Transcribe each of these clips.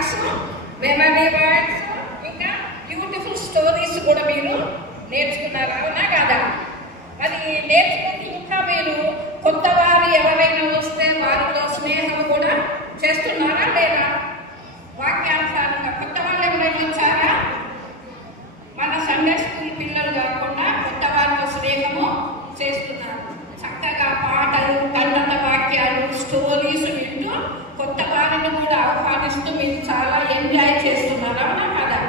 Words, memory words, ఇంకా beautiful stories కూడా మీరు నేర్చుకున్నారు. అవునా కాదా? మరి నేర్చుకుంటే ఇంకా మీరు కొత్త వారు ఎవరైనా వస్తే వారితో స్నేహం కూడా చేస్తున్నారా లేదా? వాక్యానుసారంగా కొత్త వాళ్ళు ఎవరైనా వచ్చారా? మన సండే స్కూల్ పిల్లలు కాకుండా కొత్త వారితో స్నేహము చేస్తున్నారు. చక్కగా పాటలు, కన్నడ వాక్యాలు, స్టోరీస్ వింటూ కొత్త వారిని కూడా ఆహ్వానిస్తూ మీరు చాలా ఎంజాయ్ చేస్తున్నారా? అవునా కదా?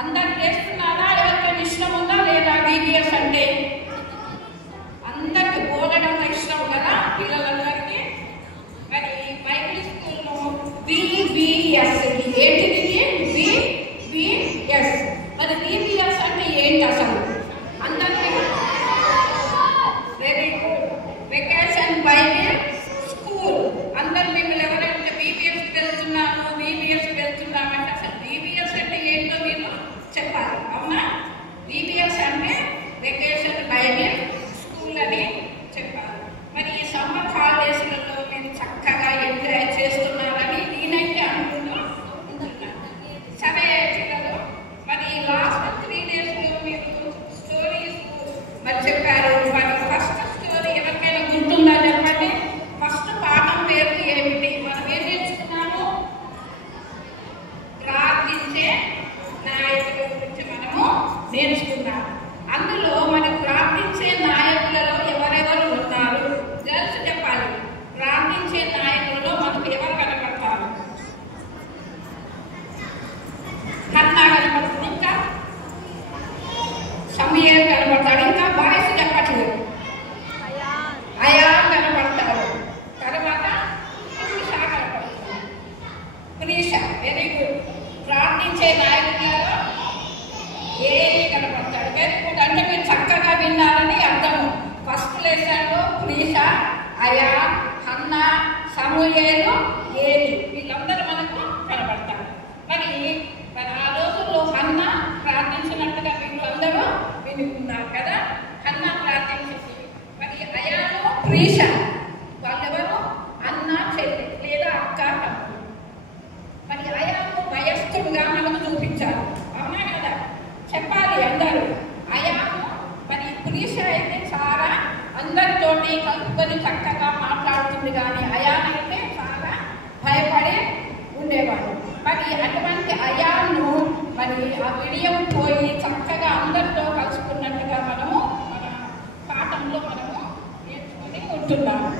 అందరు చేస్తున్నారా? ఎవరికైనా ఇష్టం ఉందా లేదా? VBS అంటే అందరికి బోలెడంత ఇష్టం కదా పిల్లలందరికీ. మరి బైబిల్ స్కూల్లో VBS ఏంటిది? VBS. మరి VBS అంటే ఏంటి అసలు? అందరికీ very good. Vacation Bible school. అందరు మిమ్మల్ని ఎవరైతే VBSకి వెళ్తున్నామంటే అసలు VBS అంటే ఏంటో మీరు చెప్పాలి. అవునా? VBS అంటే వెకేషన్ బైబిల్ స్కూల్ అని చెప్పాలి. మరి ఈ సమ్మర్ హాలిడేస్లలో మీరు చక్కగా ఎంజాయ్ చేస్తున్నారని నేనైతే అనుకుంటున్నాను. సరే పిల్లలు, మరి లాస్ట్ 3 daysలో మీరు స్టోరీస్ మరి చెప్పారు. మరి ఫస్ట్ స్టోరీ ఎవరికైనా గుర్తుందా చెప్పండి? ఫస్ట్ పాఠం పేరు ఏమిటి? మనం ఏం నేర్చుకున్నాము? ప్రార్థించే నాయకుల గురించి మనము నేర్చుకున్నాము. అందులో మరి ప్రార్థించే నాయకులలో ఎవరెవరు ఉన్నారు? గర్ల్స్ చెప్పాలి. ప్రార్థించే నాయకులలో మనకు ఎవరు కనపడతారు? హన్నా కనపడుతుంది, ఇంకా సమీర్ కనపడతాడు, ఇంకా బాయ్స్ చెప్పట్లేదు. అయా కనపడతాడు, తర్వాత ప్రీషా కనపడుతుంది. ప్రీషా వెరీ గుడ్. ప్రార్థించే నాయకులలో ఏమి కనపడతాడు? Very good. అంటే మీరు చక్కగా విన్నారని అర్థము. ఫస్ట్ లెసన్లో ప్రీషా, అయా, హన్నా, సమూయేలు, ఏలి వీళ్ళందరూ మనకు కనపడతారు. మరి ఆ రోజుల్లో హన్నా ప్రార్థించినట్టుగా మీరు అందరూ వినుకున్నారు కదా. హన్నా ప్రార్థించింది. మరి అయాను, ప్రీషా వాళ్ళెవరు? అన్న, చెల్లి లేదా అక్క, తమ్ముడు. మరి అయాను వయస్సుడుగా మనకు చూపించారు. అవునా కదా? చెప్పాలి అందరూ. అయాను మరి ప్రీషా అయితే చాలా అందరితోటి కలుపుకొని చక్కగా మాట్లాడుతుంది, కానీ అయాన్ అయితే చాలా భయపడి ఉండేవాడు. మరి అటువంటి అయాను మరి ఆ విడియం పోయి చక్కగా అందరితో కలుసుకున్నట్టుగా మనము మన పాఠంలో మనము నేర్చుకుని ఉంటున్నాము.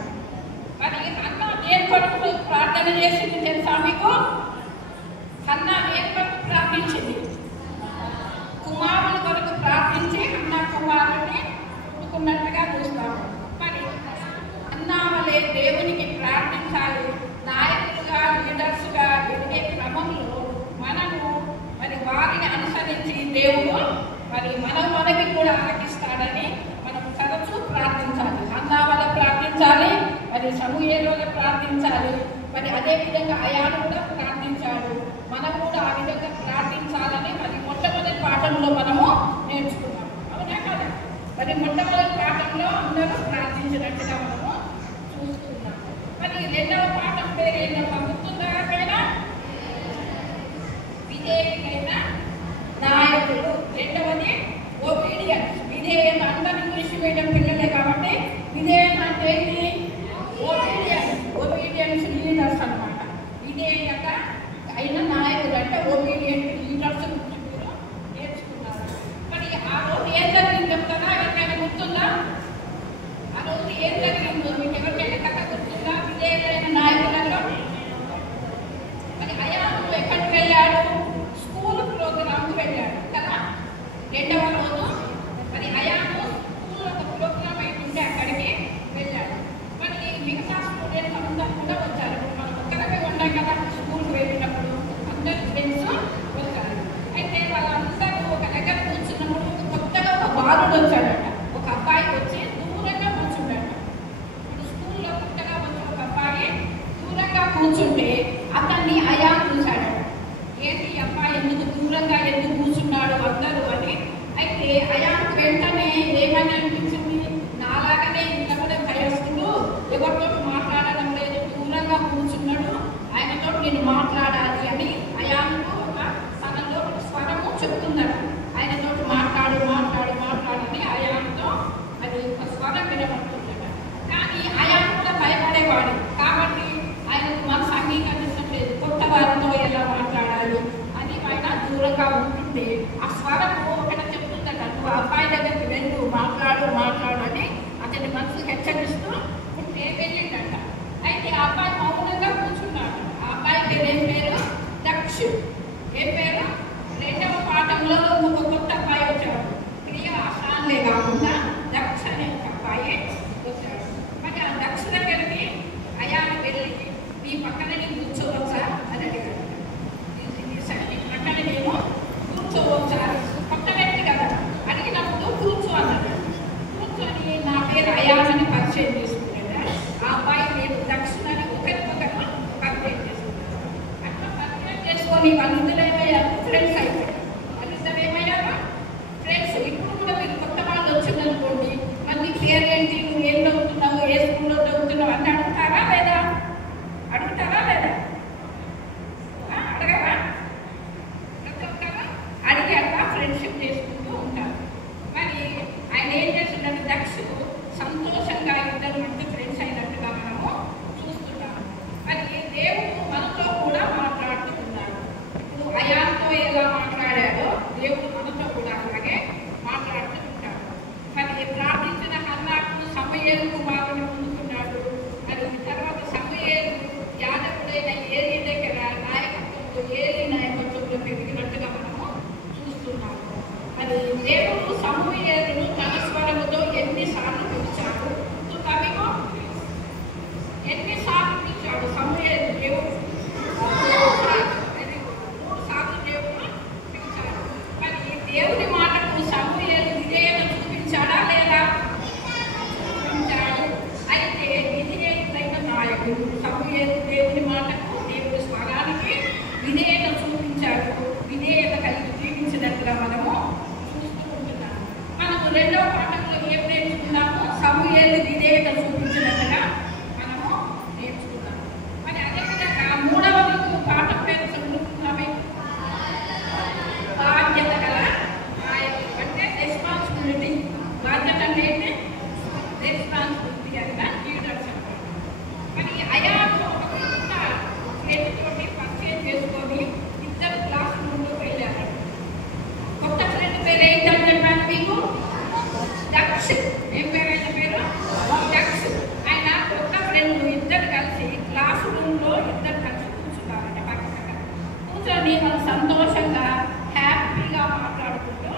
మరి అన్న దేని కొరకు ప్రార్థన చేసింది తెలుసా మీకు? అన్న దేని కొరకు ప్రార్థించింది? కుమారుని కొరకు ప్రార్థించి అన్న కుమారుని పుట్టుకున్నట్టుగా చూస్తాము. మరి అన్న వలె దేవునికి ప్రార్థించాలి. నాయకులుగా, లీడర్స్గా ఎదిగే క్రమంలో మనము మరి వారిని అనుసరించి దేవుడు మరి మనకి కూడా ఆలకిస్తాడని మనం తరచూ ప్రార్థించాలి. అన్న వలె ప్రార్థించాలి, మరి సమూయేలు వలె ప్రార్థించాలి. మరి అదేవిధంగా అయాను కూడా ప్రార్థించాడు. మనం కూడా ఆ విధంగా ప్రార్థించాలని మరి మొట్టమొదటి పాఠంలో మనము నేర్చుకున్నాం. అవునా కదా? మరి మొట్టమొదటి పాఠంలో అందరూ ప్రార్థించినట్టుగా మనము చూస్తున్నాం. మరి రెండవ పాఠం పేరు ఏంటో గుర్తుందా? విధేయులైన నాయకులు. రెండవది ఒబీడియన్స్, విధేయత. అందరూ ఇంగ్లీష్ మీడియం పిల్లలే కాబట్టి విధేయత అంటే ఒబీడియన్స్ లీడర్స్ అన్నమాట. విధేయత అయిన నాయకులు అంటే ఒబీడియంట్ లీడర్స్ గురించి మీరు నేర్చుకున్నారు. మరి ఆ రోజు ఏం జరిగింది చెప్తారా? ఎవరికైనా గుర్తుందా? ఉండేవాడు. కాబట్టి ఆయనకు మనసు అంగీకరించలేదు. కొత్త వారితో ఎలా మాట్లాడాలి అని ఆయన దూరంగా ఉంటుండే. ఆ స్వరము ఒకటి చెప్తుందట, నువ్వు అబ్బాయి దగ్గరికి వెళ్ళు, మాట్లాడు అని అతని మనసు హెచ్చరిస్తూ ఉంటే వెళ్ళిండట. అయితే ఆ అబ్బాయి మౌనంగా కూర్చున్నాడు. ఆ అబ్బాయి పేరు ఏం పేరు? దక్ష. ఏం పేరు? రెండవ పాఠంలో ఒక కొత్త అబ్బాయి వచ్చాడు. ప్రియ ఆశాన్లే కాకుండా దక్ష అనే ఒక అబ్బాయి వచ్చాడు. మరి ఆ దక్ష దగ్గరికి అయాన్ని వెళ్ళి మీ పక్కన నేను కూర్చోవచ్చా అని అడిగాడు. నీ పక్కన నేను కూర్చోవచ్చా? కొత్త వ్యక్తి కదా, అడిగినప్పుడు కూర్చో అన్నాడు. కూర్చొని నా పేరు అయాన్ని పరిచయం చేసుకున్నాడు. ఆ అబ్బాయి నేను దక్షిణని ఒకరికొకరు పరిచయం చేసుకున్నాను. అట్లా పరిచయం చేసుకొని వాళ్ళిద్దరు ఏమయ్యారు? ఫ్రెండ్స్ అయిపోయారు. వాళ్ళిద్దరు ఏమయ్యారు? ఫ్రెండ్స్. ఇప్పుడు కూడా మీరు కొత్త వాళ్ళు వచ్చిందనుకోండి, మరి నీ పేరేంటి, నువ్వు ఏం చదువుతున్నావు, ఏ స్కూల్లో చదువుతున్నావు అంటే అడుగుతారా లేదా? అడుగుతారా లేదా? అడగరా? అడిగాక ఫ్రెండ్షిప్ చేసుకుంటూ ఉంటారు. మరి ఆయన ఏం చేస్తుందంటే దక్షుడు సంతోషంగా ఇద్దరు మంచి ఫ్రెండ్స్ అయినట్టుగా మనము చూస్తున్నాము. మరి దేవుడు మనతో కూడా మాట్లాడుతూ ఉన్నాడు. ఇప్పుడు అయాన్తో ఎలా మాట్లాడాడో దేవుడు మనతో కూడా అలాగే మాట్లాడుతూ ఉంటాడు. మరి ప్రార్థించిన హన్నాకు సమూయేలు కుమారుని పొందుకున్నాడు. మరి తర్వాత సమూయేలు యాజకుడైన ఏలీ దగ్గర నాయకత్వంలో, ఏలీ నాయకత్వంలో పెరిగినట్టుగా మనము చూస్తున్నాము. మరి దేవుడు సమూయేలును తన స్వరముతో ఎన్నిసార్లు పిలిచాడు? ఎన్నిసార్లు పిలిచాడు సమూయేలు? దేవుడు 3 సార్లు దేవుడు పిలిచాడు. మరి దేవుని మాటకు సమూయేలు విధేయత చూపించాడా లేదా? చూపించాడు. అయితే విధేయుడైన నాయకుడు సమూయేలు దేవుని మాటకు, దేవుడి స్వరానికి విధేయత చూపించాడు. విధేయత కలిగి జీవించినట్టుగా మనము చూస్తూ ఉంటున్నాము. మనము రెండవ పాఠంలో ఏం నేర్చుకున్నాము? సమూయేలు విధేయత చూపించినట్టుగా మనము నేర్చుకున్నాము. మరి అదేవిధంగా మూడవ పాఠం పేరు చదువుతున్నామే, బాధ్యత గల నాయకుడు. అంటే రెస్పాన్సిబిలిటీ. బాధ్యత అంటే రెస్పాన్సిబిలిటీ అనగా లీడర్స్ అన్నమాట. మరి అయాను ఒక కొత్త ఫ్రెండ్ తోటి పరిచయం చేసుకొని ఇద్దరు క్లాస్ రూమ్లోకి వెళ్ళారు. కొత్త ఫ్రెండ్ పేరు ఏంటని చెప్పాను మీకు? దక్ష. ఏం పేరు ఆయన పేరు? దక్ష. ఆయన కొత్త ఫ్రెండ్ ఇద్దరు కలిసి క్లాస్ రూమ్లో ఇద్దరు కలిసి కూర్చున్నారంట. పక్కన కూర్చొని వాళ్ళు సంతోషంగా హ్యాపీగా మాట్లాడుకుంటూ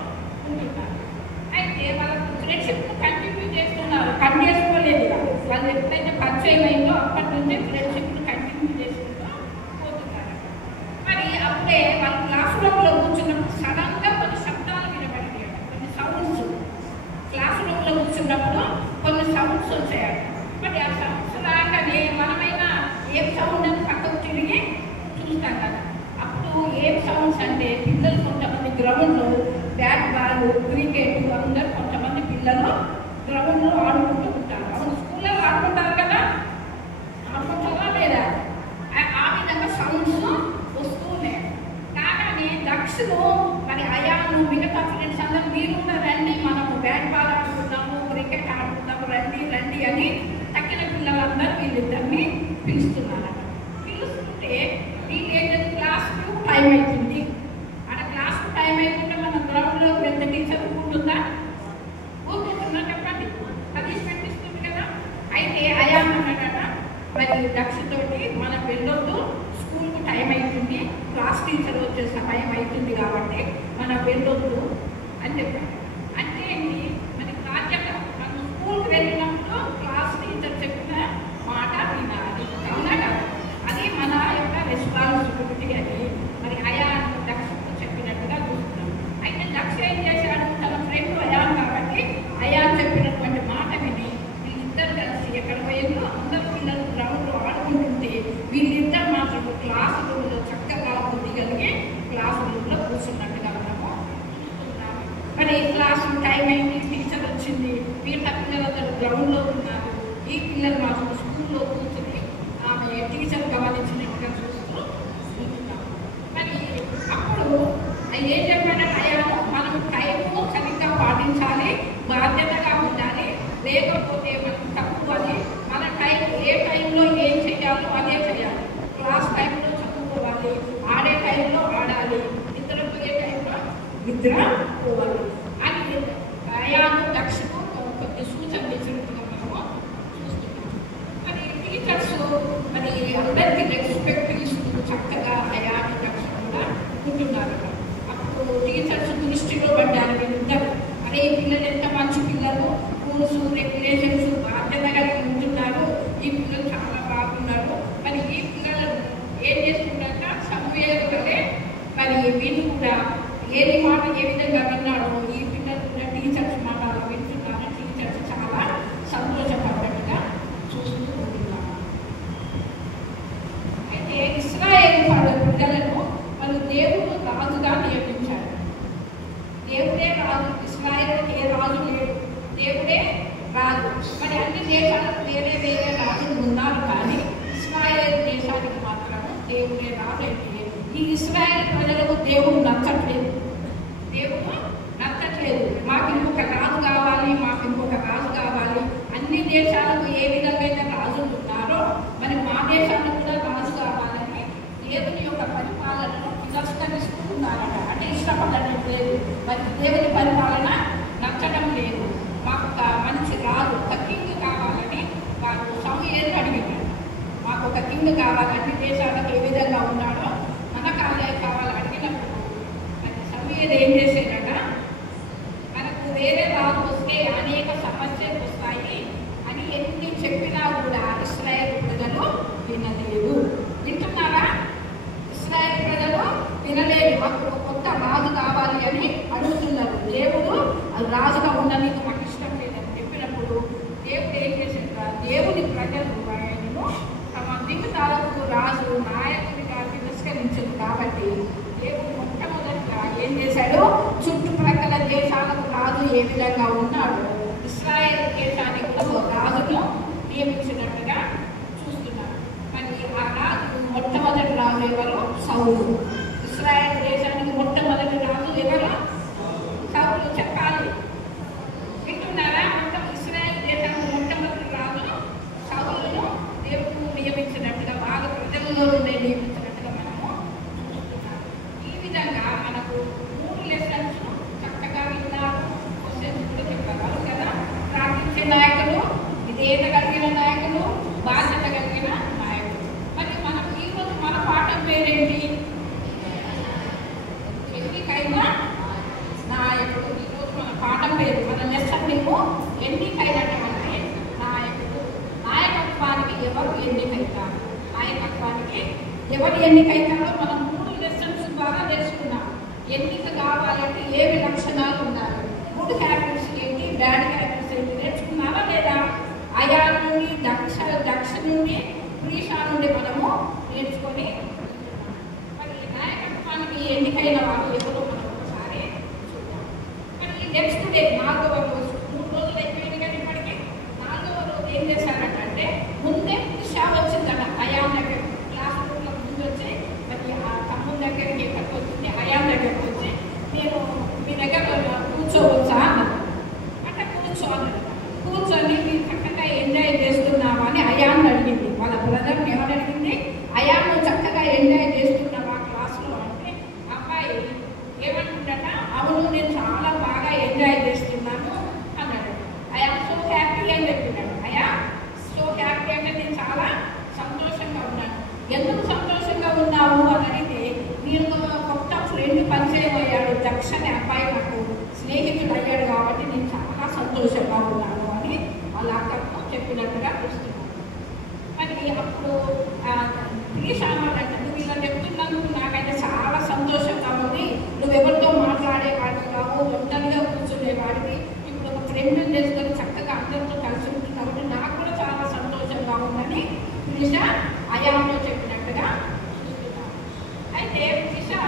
ఉంటున్నారు. అయితే వాళ్ళ ఫ్రెండ్షిప్ కంటిన్యూ చేస్తున్నారు. కట్ చేసుకోలేదు. వాళ్ళు ఎప్పుడైతే పరిచయం అయిందో అప్పటి నుంచే ఫ్రెండ్షిప్ కంటిన్యూ చేసుకుంటూ పోతున్నారు. మరి అప్పుడే వాళ్ళు క్లాస్ రూమ్లో కూర్చున్నప్పుడు సడన్గా కొన్ని శబ్దాలు వినబడినాయి. కొన్ని సౌండ్స్ క్లాస్ రూమ్లో కూర్చున్నప్పుడు కొన్ని సౌండ్స్ వచ్చాయట. మరి ఆ సౌండ్స్ రాగానే మనమైనా ఏం సౌండ్ అని పక్కకు తిరిగి చూస్తాం కదా. అప్పుడు ఏం సౌండ్స్ అంటే పిల్లలు కొంతమంది గ్రౌండ్లో బ్యాట్ బాల్, క్రికెట్ అందరూ కొంతమంది పిల్లలు గ్రౌండ్లో ఆడుకుంటూ ఉంటారు. అవును, స్కూల్లో ఆడుకుంటారు కదా, ఆడుకుంటారా లేదా? ఆ విధంగా సౌండ్స్ వస్తూనే కాగానే దక్షుడు మరి అయాను మిగతా ఫ్రెండ్స్ అందరూ మీరు కూడా రండి, మనము బ్యాట్ బాల్ ఆడుకుంటాము, క్రికెట్ ఆడుకుంటాము, రండి అని తక్కిన పిల్లలందరూ వీళ్ళిద్దరిని పిలుస్తున్నారు. పిలుస్తుంటే వీళ్ళు ఏంటంటే క్లాస్కు టైం అవుతుంది. ఆడ క్లాస్కు టైం అయిపోతే మన గ్రౌండ్లో పెద్ద టీచర్ ఊరుకుంటుందా? ఊరుకుంటుందా చెప్పండి? పనిష్మెంట్ ఇస్తుంది కదా. అయితే అయాన్ అన్నాడట, మరి దక్షతోటి మనం వెళ్ళొద్దు, స్కూల్కు టైం అవుతుంది, క్లాస్ టీచర్ వచ్చే సమయం అవుతుంది కాబట్టి మనం వెళ్ళొద్దు అని చెప్పాడు. అంటే ఏంటి? మరి బాధ్యత. మనం స్కూల్కి వెళ్ళినప్పుడు క్లాస్ టీచర్ చెప్పిన మాట వినాలి. అవునా కదా? అది మన యొక్క రెస్పాన్సిబిలిటీ అని మరి అయాన్ దక్షకు చెప్పినట్టుగా చూస్తున్నాం. అయితే దక్ష ఏం చేశాడు? తన ఫ్రెండ్ అయాన్ కాబట్టి అయాన్ చెప్పినటువంటి మాట విని వీళ్ళిద్దరు కలిసి ఎక్కడ పోయిందో అందరు పిల్లలు గ్రౌండ్లో ఆడుకుంటుంటే వీళ్ళిద్దరు మాత్రం క్లాస్ రూమ్లో చక్కగా దిగలిగి క్లాస్ రూమ్లో కూర్చున్నట్టుగా మనము చూస్తున్నాము. మరి క్లాస్ టైం అయింది, టీచర్ వచ్చింది, మిగతా పిల్లలందరూ గ్రౌండ్లో ఉన్నారు. ఈ పిల్లలు మాత్రం స్కూల్లో కూర్చొని ఆమె టీచర్ గమనించినట్టుగా చూస్తూ ఉంటున్నాము. మరి అప్పుడు ఏం చెప్పాడంటే అయ్యాను, మనం టైము సరిగ్గా పాటించాలి, బాధ్యతగా ఉండాలి, లేకపోతే మనం తప్పు అని మన టైం ఏ టైంలో దేశాలకు వేరే వేరే రాజులు ఉన్నారు, కానీ ఇశ్రాయేల్ దేశానికి మాత్రం దేవుడే రాజు. అయితే ఈ ఇశ్రాయేల్ ప్రజలకు దేవుడు నచ్చట్లేదు. దేవుడు నచ్చట్లేదు. మాకు ఇంకొక రాజు కావాలి, మాకు ఇంకొక రాజు కావాలి. అన్ని దేశాలకు ఏ విధంగా అయితే రాజులు ఉన్నారో మరి మా దేశానికి కూడా రాజు కావాలని దేవుని యొక్క పరిపాలనను తిరస్కరిస్తున్నారట. అంటే ఇష్టపడటం లేదు. మరి దేవుని పరిపాలన నచ్చడం లేదు. మాకు ఒక మంచి రాజు, ఒక కింగ్ కావాలని వారు సమూయేలుని అడిగారు. మాకు ఒక కింగ్ కావాలి, అన్ని దేశాలకు ఏ విధంగా ఉన్నాడో మనకు అదే కావాలి అడిగినప్పుడు మరి సమూయేలు ఏం చేసేదట, మనకు వేరే రాజు వస్తే అనేక సమస్యలు వస్తాయి అని ఎన్ని చెప్పినా కూడా ఇశ్రాయేల్ ప్రజలు వినలేదు. వింటున్నారా? ఇశ్రాయేల్ ప్రజలు వినలేదు. మాకు కొత్త రాజు కావాలి అని అడుగుతున్నారు. దేవుడు రాజుగా ఉండడానికి మాకు ఇష్టం లేదని చెప్పినప్పుడు దేవుడు ఏం చేశారు? దేవుని ప్రజలు ఆయనను తమ జీవితాలకు రాజు నాయకుడిగా తిరస్కరించారు. కాబట్టి దేవుడు మొట్టమొదటిగా ఏం చేశాడు? చుట్టుప్రక్కల దేశాలకు రాజు ఏ విధంగా ఉన్నాడు, ఇశ్రాయేల్ దేశానికి కూడా రాజును నియమించినట్టుగా చూస్తున్నారు. మరి ఆ రాజు మొట్టమొదటి రాజు ఎవరు? సౌలు. ఇశ్రాయేల్ దేశానికి మొట్టమొదటి రాజు ఎవరు? సౌలు. చెప్పాలి, వింటున్నారా? ఇశ్రాయేల్ దేశానికి మొట్టమొదటి రాజు సౌలును దేవుడు నియమించినట్టుగా, వాళ్ళ ప్రజల్లో ఉండే నియమించినట్టుగా మనము చూస్తున్నాం. ఈ విధంగా మనకు 3 లెసన్స్ చక్కగా విన్నారు. క్వశ్చన్స్ కూడా చెప్పగలరు కదా. ప్రార్థించే నాయకులు, విధేయత కలిగిన నాయకులు, బాధ్యత కలిగిన నాయకులు. మరి మనకు ఈరోజు మన పాఠం పేరేంటి? ఎన్నికైన నాయకుడు. ఈరోజు మన పాఠం పేరు, మన లెసన్ మీకు ఎన్నికైనటువంటి నాయకుడు. నాయకత్వానికి ఎవరు ఎన్నికైతారు? నాయకత్వానికి ఎవరు ఎన్నికైతారో మనం 3 లెసన్స్ ద్వారా తెలుసుకున్నాం. ఎన్నిక కావాలంటే ఏవి లక్షణాలు ఉండాలి, గుడ్ హ్యాబిట్స్ ఏంటి, బ్యాడ్ హ్యాబిట్స్ ఏంటి నేర్చుకున్నారా లేదా? అయా నుండి దక్ష నుండి ప్రీషా నుండి మనము నేర్చుకొని మరి నాయకత్వానికి ఎన్నికైన వాళ్ళు ఎవరో మనం ఒకసారి చూద్దాం. మరి నెక్స్ట్ డే 4వ రోజు, 3 రోజులు అయిపోయింది కానీ ఇప్పటికీ 4వ రోజు ఏం చేశారంటే ముందే ప్రీషా వచ్చిందట అయాం దగ్గర. క్లాస్ రూమ్లో ముందు వచ్చి మరి ఆ తమ్ముడు దగ్గరికి ఎక్కడికి వచ్చింది, అయాం దగ్గరికి వచ్చి నేను మీ దగ్గర కూర్చోవచ్చా అన్నది. అంటే కూర్చోని మీరు చక్కగా ఎంజాయ్ చేస్తున్నావా అని అయాన్ని అడిగింది. వాళ్ళ బ్రదర్ని ఎవరు అడిగింది? అయాన్ నువ్వు చక్కగా ఎంజాయ్ చేస్తున్నావా క్లాస్లో అంటే అబ్బాయి ఏమంటుందట, అవును నేను చాలా బాగా ఎంజాయ్ చేస్తున్నాను అన్నాడు. ఐఆమ్ సో హ్యాపీ అని చెప్పినాడు. సో హ్యాపీ అంటే నేను చాలా సంతోషంగా ఉన్నాను. ఎందుకు సంతోషంగా ఉన్నావు అని అడిగితే, నేను కొత్త ఫ్రెండ్ పరిచయం అయ్యాడు, దక్షిణ అబ్బాయి నాకు స్నేహితుడు అయ్యాడు కాబట్టి నేను చాలా సంతోషంగా ఉన్నాను అని వాళ్ళ అక్కతో చెప్పినట్టుగా చూస్తున్నాను. మరి అప్పుడు ప్రీషామాలంటే నువ్వు ఇలా చెప్తున్నందుకు నాకైతే చాలా సంతోషంగా ఉంది. నువ్వెవరితో మాట్లాడేవాడివి కావు, ఒంటరిగా కూర్చునేవాడివి, ఇప్పుడు ఒక ఫ్రెండ్ని చేసుకొని చక్కగా అందరితో కలిసి ఉంటున్నావు, నాకు కూడా చాలా సంతోషంగా ఉందని ప్రీషా అయాలో చెప్పినట్టుగా చూస్తున్నాను. అయితే ప్రీషా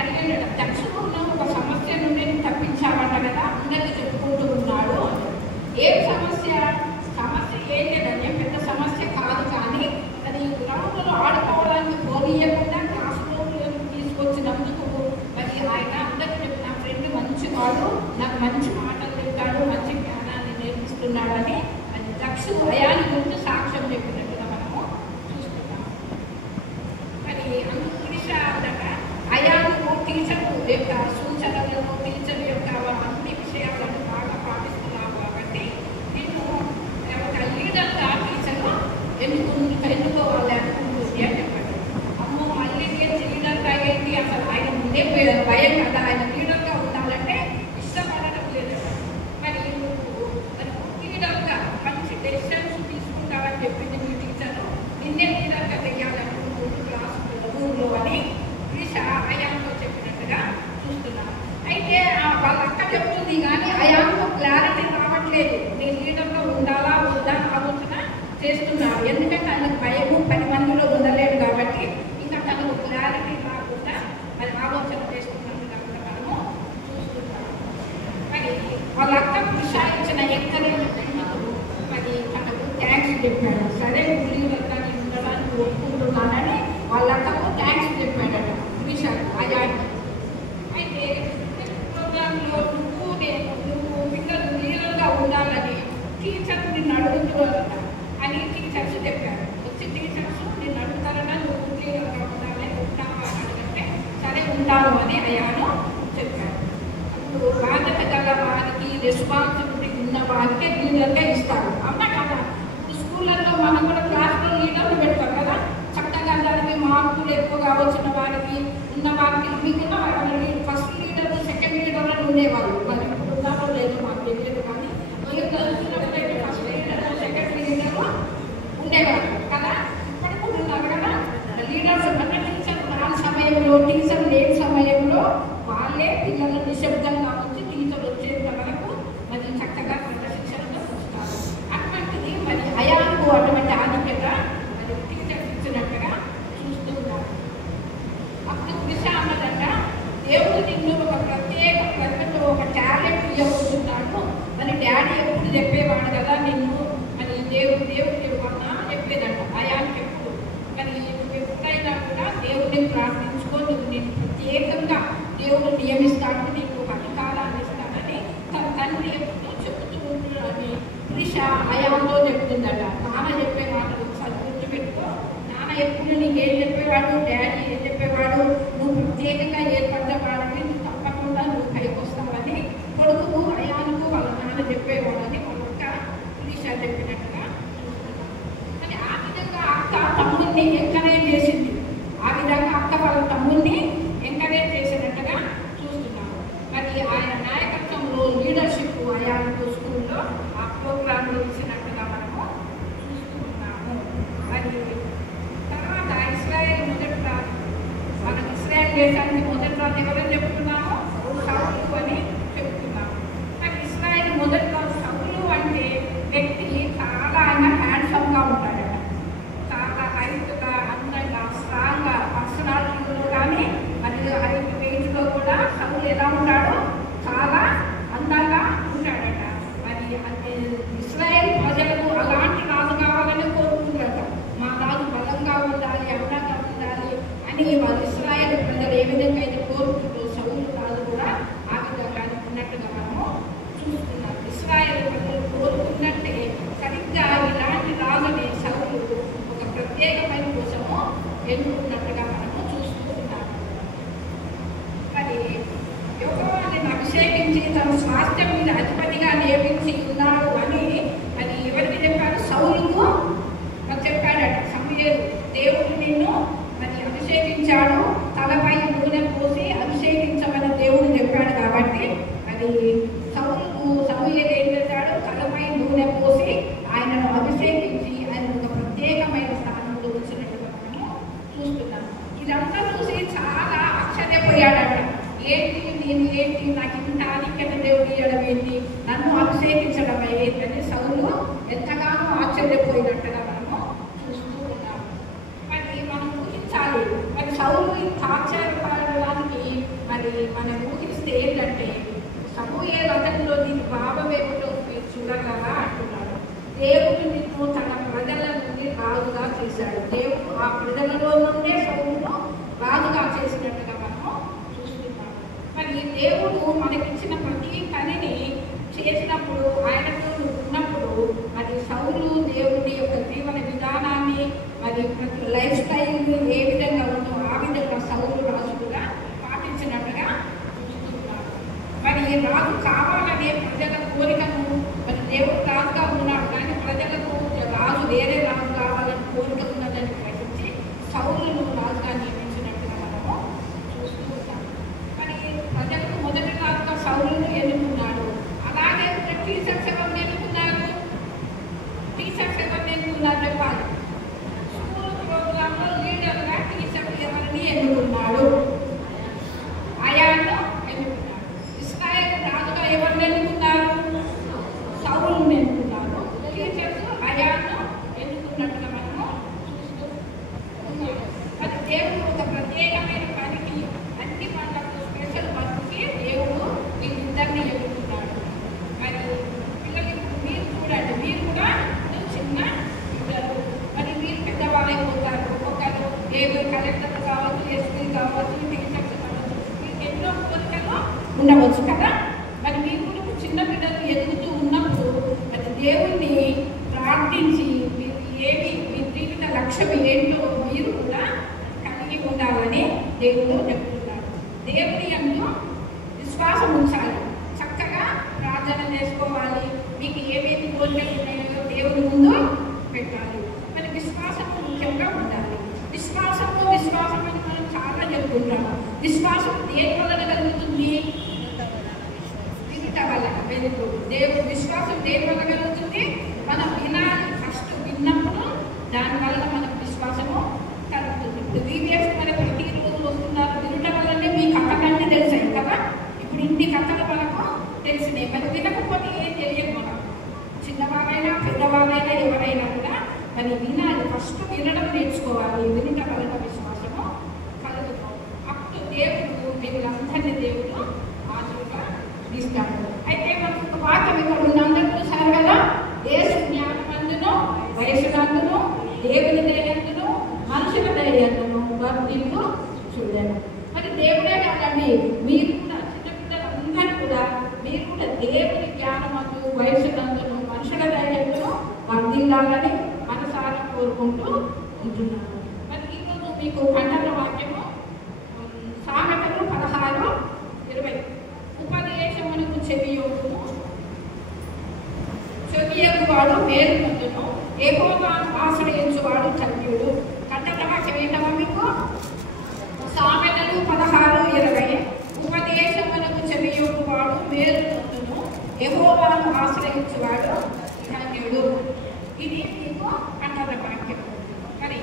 అడిగాడు, దక్షిణంలో ఒక సమస్య నుండి తప్పించావట కదా, అందరికీ చెప్పుకుంటూ ఉన్నాడు. ఏం సమస్య? సమస్య ఏం లేదండి, పెద్ద సమస్య కాదు, కానీ అది గ్రౌండ్లో ఆడుకోవడానికి పోనీయకుండా క్లాస్ రూమ్లో తీసుకొచ్చినందుకు మరి ఆయన అందరికీ చెప్పి నా ఫ్రెండ్ మంచివాడు, నాకు మంచి మాటలు చెప్తాడు, మంచి జ్ఞానాన్ని నేర్పిస్తున్నాడని అది దక్షిణ అయాని గురించి సాక్ష్యం చెప్పినట్టుగా మనము చూస్తున్నాం. మరి అందుకు పురుషా అంతట అయాను టీచర్ యొక్క సూచనలను, టీచర్ యొక్క అన్ని విషయాలను బాగా పాటిస్తున్నావు కాబట్టి నేను ఒక లీడర్గా టీచర్ ఎన్నుకోవాలి అనుకుంటుంది అని చెప్పాడు. అమ్మో మళ్ళీ నేను లీడర్గా ఏంటి, అసలు ఆయన ముందే భయం కదా, ఆయన లీడర్గా ఉండాలంటే ఇష్టపడటం లేదు. మరి లీడర్గా మంచి డెసిషన్స్ తీసుకుంటావని చెప్పింది మీ టీచరు, నిన్నే లీడర్గా వెయ్యాలనుకుంటుంది క్లాస్ ఊళ్ళో అని ప్రీషా అయాన్తో చెప్పినట్టుగా చూస్తున్నాను. అయితే వాళ్ళ అక్క చెప్తుంది కానీ అయాన్తో క్లారిటీ రావట్లేదు, నేను లీడర్గా ఉండాలా వద్దా ఆలోచన చేస్తున్నాడు. ఎందుకంటే ఆయనకు భయము, 10 మందిలో ఉండలేడు కాబట్టి ఇంకా తనకు క్లారిటీ రాకుండా అది ఆలోచన చేస్తున్నట్టుగా కూడా మనము చూస్తున్నాం. మరి వాళ్ళ అక్క ప్రీషా ఇచ్చిన ఎంకరేజ్మెంట్ మరి తన చెప్పాడు. సరే లీడర్గా నేను ఉండడానికి ఒప్పుకుంటున్నానని వాళ్ళందరూ థ్యాంక్స్ చెప్పాడట విషయాలు అయానికి. అయితే ప్రోగ్రాంలో నువ్వు పిల్లలు లీడర్గా ఉండాలని టీచర్ నిన్ను అడుగుతున్నారట అని టీచర్స్ చెప్పారు. వచ్చి టీచర్స్ నిన్ను అడుగుతారన్నా నువ్వు లీడర్గా ఉండాలని ఉంటావా అని అడిగితే సరే ఉంటాను అని అయాను చెప్పాడు. ఇప్పుడు బాధ్యత గల వారికి రెస్పాన్సిబిలిటీ ఉన్న వారికి లీడర్గా ఇస్తారు. అవునా కదా? స్కూళ్ళల్లో మనం కూడా క్లాస్లో లీడర్లు పెడతాం కదా. చక్కగా దానికి మార్కులు ఎక్కువగా వచ్చిన వారికి ఉన్న వారికి మిగిలిన వారికి ఫస్ట్ లీడర్ సెకండ్ లీడర్ అని ఉండేవాళ్ళు. మరి ఇప్పుడు ఉన్నారో లేదో మాకు తెలియదు కానీ ఫస్ట్ లీడర్ సెకండ్ లీడర్ ఉండేవాళ్ళు కదా. ఇప్పటికి కూడా ఉన్నారు కదా లీడర్స్. అంటే టీచర్ రాని సమయంలో టీచర్ లేని సమయంలో వాళ్ళే పిల్లలు నిశ్శబ్దంగా వచ్చి టీచర్ వచ్చేంత వరకు మరి చక్కగా క్రమశిక్షణగా చూస్తారు. అటువంటిది మరి అయాకు అటువంటి ఆధిక్యత మరి టీచర్ ఇచ్చినట్టుగా చూస్తూ ఉన్నారు. అప్పుడు విశామదంట దేవుడు నిన్ను ఒక ప్రత్యేక ప్రతిభతో ఒక టాలెంట్ ఇవ్వబోతున్నాడు. మరి డాడీ ఎప్పుడు చెప్పేవాడు కదా నిన్ను మరి దేవుడు అన్నా చెప్పేదంట అయానికి ఎప్పుడు. మరి ఎప్పుడైనా కూడా దేవుడిని ప్రార్థించుకొని నేను ప్రత్యేకంగా దేవుడు నియమిస్తాడు, నీకు ఒక అధికారాన్ని ఇస్తాడని తన తండ్రి ఎప్పుడు చెబుతూ ఉంటున్నాడని త్రిష అయాతో చెప్తుందట. నాన్న చెప్పే మాటలు ఒకసారి గుర్తుపెట్టుకో. నాన్న ఎప్పుడు నీకేం చెప్పేవాడు, డాడీ ఏం చెప్పేవాడు, నువ్వు ప్రత్యేకంగా ఏర్పడ్డవాడిని నువ్వు తప్పకుండా నువ్వు పైకి వస్తావని కొడుకు అయానుకు వాళ్ళ నాన్న చెప్పేవాడని ఒక్క త్రిష చెప్పినట్టుగా చూస్తున్నాం. మరి ఆ విధంగా అక్క తమ్ముడిని ఎంకరేజ్ చేసింది. ఆ విధంగా అక్క వాళ్ళ తమ్ముడిని ఎంకరేజ్ చేసినట్టుగా చూస్తున్నాము. మరి ఆయన నాయకత్వంలో లీడర్షిప్ అయాలకు స్కూల్లో ఆ ప్రోగ్రాంలో ఇచ్చినట్టుగా మనము చూస్తూ ఉన్నాము. మరి తర్వాత ఇస్రాయేల్ మొదటి రాజు, మనం ఇస్రాయేల్ దేశానికి మొదటి రాజు ఎవరని చెప్తున్నాము? సౌలు అని చెప్తున్నాము. మరి ఇస్రాయేల్ మొదటి రాజు సౌలు అంటే వ్యక్తి చాలా ఆయన హ్యాండ్సమ్గా ఉంటాడట. చాలా హైట్గా అందంగా స్ట్రాంగ్గా పర్సనాలిటీలో కానీ మరియు హైట్ వెయిట్లో కూడా సౌలు ఎలా ఉంటాడో చాలా అందంగా ఉంటాడట. మరి ఇస్రాయేల్ ప్రజలకు అలాంటి రాజు కావాలని కోరుకుంటారట. మా రాజు బలంగా ఉండాలి, అందంగా ఉండాలి అని వాళ్ళు ఇస్రాయేల్ ప్రజలు ఏ విధంగా అయితే కోరుకుంటూ సౌలు రాజు కూడా ఆ విధంగా ఉన్నట్టుగా మనము చూస్తున్నాం. ఇస్రాయేల్ ప్రజలు కోరుకున్నట్టే సరిగ్గా ఇలాంటి రాజుని సౌలు ఒక ప్రత్యేకమైన కోసము ఎన్నుకున్నట్టుగా మనము చూస్తూ ఉన్నాము. మరి యెహోవాను అభిషేకించి తన స్వాస్థ్యం మీద అధిపతిగా నియమించి ఉన్నాడు అని మరి ఎవరికి చెప్పారు? సౌలుకు చెప్పాడట సమూయేలు. దేవుడు నిన్ను మరి అభిషేకించాడు, తలపై నూనె పోసి అభిషేకించమని దేవుడు చెప్పాడు. కాబట్టి మరి సమూయేలు ఏం చేశాడు? తలపై నూనె పోసి ఆయనను అభిషేకించి ఆయన ఒక ప్రత్యేకమైన స్థానంలో ఉంచినట్టుగా మనము చూస్తున్నాం. ఇదంతా చూసి చాలా ఆశ్చర్యపోయాడట. ఏంటి నాకు ఇంత ఆధిక్యత దేవుడు ఇవ్వడం ఏంటి, నన్ను అభిషేకించడం ఏంటని సౌలు ఎంతగానో ఆశ్చర్యపోయినట్టుగా మనము చూస్తూ ఉన్నాము. మరి మనం ఊహించాలి. మరి సౌలు ఇంత ఆశ్చర్యపడడానికి మరి మనం ఊహిస్తే ఏంటంటే సమూయేలు అతనిలో దీని భావం ఏమిటో మీరు చూడగలరా అంటున్నాడు. దేవుడు నిన్ను తన ప్రజల నుండి రాజుగా చేశాడు. దేవుడు ఆ ప్రజలలో నుండే సౌలును రాజుగా చేసినట్టుగా మనము చూస్తున్నాము. మరి దేవుడు మనకిచ్చిన ప్రతి పనిని చేసినప్పుడు ఆయనతో ఉన్నప్పుడు మరి సౌలు దేవుడి యొక్క జీవన విధానాన్ని మరి ప్రతి లైఫ్ స్టైల్ ఏ విధంగా ఉందో ఆ విధంగా సౌలు రాజు కూడా పాటించినట్టుగా చూస్తున్నాడు. మరి రాజు కావాలనే ప్రజల కోరికను మరి దేవుడు రాజుగా ఉన్నాడు కానీ ప్రజలకు రాజు వేరే రాజు కావాలని కోరిక ఉన్నదని గ్రహించి సౌలును రాజుగా నియమించినట్టుగా మనము చూస్తూ ఉంటాం. మరి ప్రజలకు మొదటి రాజుగా సౌలును ఎన్నుకున్నాడు. అలాగే టీచర్స్ ఎవరిని ఎన్నుకున్నారు? టీచర్స్ ఎవరిని ఎన్నుకున్నారు చెప్పాలి. స్కూల్ ప్రోగ్రాంలో లీడర్గా టీచర్ ఎవరిని ఎన్నుకున్నాడు? అయాను ఎన్నుకున్నాడు. ఇశ్రాయేలు రాజుగా ఎవరిని ఎన్నుకున్నారు? సౌలును ఎన్నుకున్నారు. టీచర్స్ అయాను ఎన్నుకున్నట్టుగా మనము చూస్తూ ఉన్నాము. మరి దేవుడు ఒక ప్రత్యేకమైన పనికి అన్ని పంటలకు స్పెషల్ వర్క్కి దేవుడు వీళ్ళిద్దరిని ఎన్నుకున్నాడు. మరి పిల్లలు మీరు చూడండి, మీరు కూడా చిన్న ఉండవచ్చు కదా. మరి మీరు కూడా చిన్న బిడ్డలు ఎదుగుతూ ఉన్నప్పుడు మరి దేవుణ్ణి ప్రార్థించి మీరు ఏమి మీ జీవిత లక్ష్యం ఏంటో మీరు కూడా కలిగి ఉండాలని దేవుడు చెప్తున్నారు. దేవుని యందు విశ్వాసం ఉంచాలి, చక్కగా ప్రార్థన చేసుకోవాలి, మీకు ఏమేమి కోరికలు ఉన్నాయో దేవుని ముందు పెట్టాలి. మరి విశ్వాసము ముఖ్యంగా ఉండాలి. విశ్వాసము విశ్వాసం అని మనం చాలా చెప్పుకుంటాము. విశ్వాసం దేని వలన కలుగుతుంది? వినుట వల్ల. దేవుడు విశ్వాసం దేని వల్ల కలుగుతుంది? మనం వినాలి. ఫస్ట్ విన్నప్పుడు దానివల్ల మనకు విశ్వాసము కలుగుతుంది. ఇప్పుడు వీడియోస్ మన ప్రతిరోజు వస్తున్నారు, వినుట వల్లనే మీ కథలన్నీ తెలిసాయి కదా. ఇప్పుడు ఇన్ని కథలు మనకు తెలిసినాయి. మరి వినకపోతే ఏం తెలియదు మనకు. చిన్నవారైనా పెద్దవారైనా ఎవరైనా కూడా మరి వినాలి. ఫస్ట్ వినడం నేర్చుకోవాలి. వినుట వలన విశ్వాసము కలుగుతుంది. అప్పుడు దేవుడు మిమ్మల్ని దేవుడు ఆశీర్వదిస్తాడు. అయితే మనకు ఒక వాక్యం ఇక్కడ ఉన్న అందరూ చూసారు కదా. యేసు జ్ఞానమందును వయసునందును దేవుని దయందును మనుషుల దయందును వర్ధిల్లు చూడండి. మరి దేవుడే కాదండి, మీరు కూడా చిన్నపిల్లలందరూ కూడా మీరు కూడా దేవుని జ్ఞానమందు వయసునందును మనుషుల దయందును వర్ధిల్లాలని మనసారా కోరుకుంటూ ఉంటున్నాను. మరి ఈరోజు మీకు ఖండన వాక్యము సామెతలు 16:20. ఉపదేశమునకు చెవియగువాడు మేలు పొందును, యెహోవాను ఆశ్రయించువాడు ధన్యుడు. ఖండన వాక్యం ఏంటమ్మా మీకు? సామెతలు 16:20. ఉపదేశమునకు చెవియగువాడు మేలు పొందును, యెహోవాను ఆశ్రయించువాడు ధన్యుడు. ఇది మీకు ఖండన వాక్యం. మరి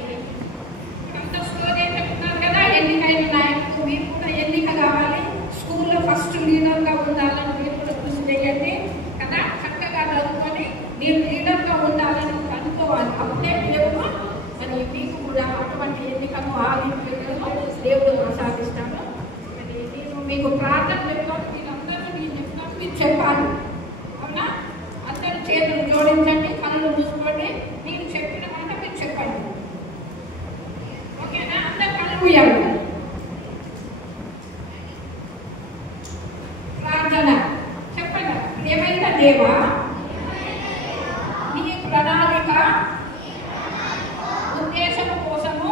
అంత స్టోరీ చెప్తున్నారు కదా. ఎన్నికైన నాయకులు మీరు కూడా ఎన్నిక కావాలి. స్కూల్లో ఫస్ట్ లీడర్గా ఉండాలని మీరు కూడా కృషి చేయండి కదా. చక్కగా చదువుకొని మీరు లీడర్గా ఉండాలని అనుకోవాలి. అప్పుడే దేవుడు మరి మీకు కూడా అటువంటి ఎన్నికను దేవుడు ప్రసాదిస్తాను. మరి నేను మీకు ప్రార్థన చెప్పాను, మీరందరూ నేను చెప్పినప్పుడు మీరు చెప్పాలి. అవునా? అందరూ చేతులు జోడించండి, కళ్ళు మూసుకోండి. నేను చెప్పిన మాట మీరు చెప్పండి. ఓకేనా? అందరూ కళ్ళు మూయాలి. ప్రార్థన చెప్పండి. ప్రియమైన దేవా, నీ ప్రణాళిక ఉద్దేశం కోసము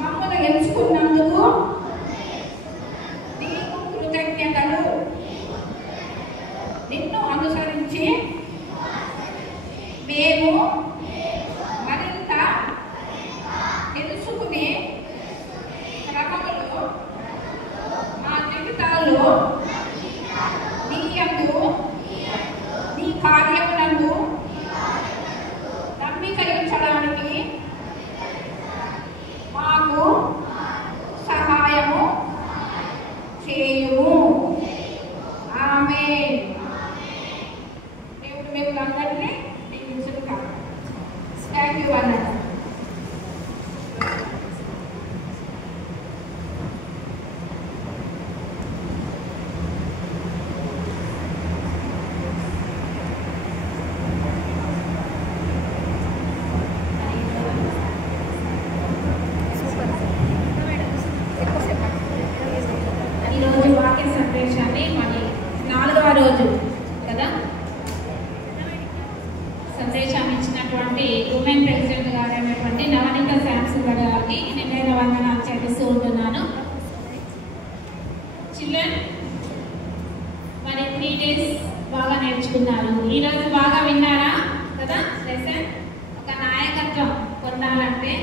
మమ్మల్ని ఎంచుకున్నందుకు నీకు కృతజ్ఞతలు. నిన్ను అనుసరించి మేము మరింత తెలుసుకునే క్రమంలో మా జీవితాల్లో నీ యందు నీ కార్యములను నమ్మికరించడానికి మాకు సహాయము చేయుము. ఆమేన్. దేవుడు మీకు అందరినీ దీవించును కాక. థ్యాంక్ యూ అన్నట్టు. ఈరోజు వాక్య సందేశాన్ని మరి 4వ రోజు కదా సందేశాన్ని ఇచ్చినటువంటి ఉమెన్ ప్రెసిడెంట్ గారు అయినటువంటి నవనీత శాంసన్ గారికి నేను వందనాలు చెల్లిస్తూ ఉంటున్నాను. చిల్డ్రన్ మరి 3 days బాగా నేర్చుకున్నారు. ఈరోజు బాగా విన్నారా కదా లెసన్. ఒక నాయకత్వం పొందాలంటే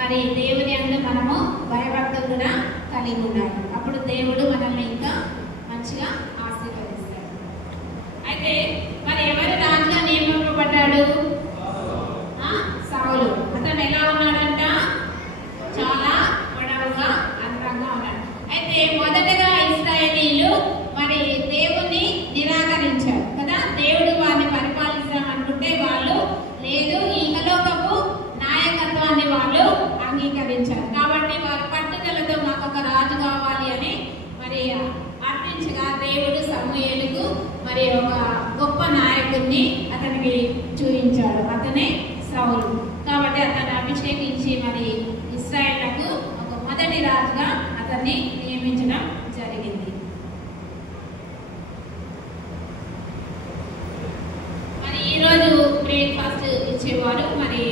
మరి దేవుని యందు మనము భయభక్తులు కూడా కలిగి ఉండాలి. అప్పుడు దేవుడు మనల్ని ఇంకా మంచిగా ఆశీర్వదిస్తాడు. అయితే మరి ఎవరు రాజుగా నియమింపబడ్డాడు? సౌలు. అతను ఎలా ఉన్నాడంట? చాలా పొడవుగా అందంగా ఉన్నాడు. అయితే మొదటగా ఇశ్రాయేలీయులు మరి దేవుణ్ణి నిరాకరించారు కదా. దేవుడు వారిని పరిపాలించాలనుకుంటే వాళ్ళు లేదు, ఇహలోకపు నాయకత్వాన్ని వాళ్ళు అంగీకరించారు. కాబట్టి వారి పట్టుదలతో మాకు ఒక రాజు కావాలి అని మరి అర్పించగా దేవుడు సమూయేలుకు మరి ఒక గొప్ప నాయకుడిని అతనికి చూపించాడు. అతనే సౌలు. కాబట్టి అతన్ని అభిషేకించి మరి ఇశ్రాయేలుకు ఒక మొదటి రాజుగా అతన్ని నియమించడం జరిగింది. వారు మరి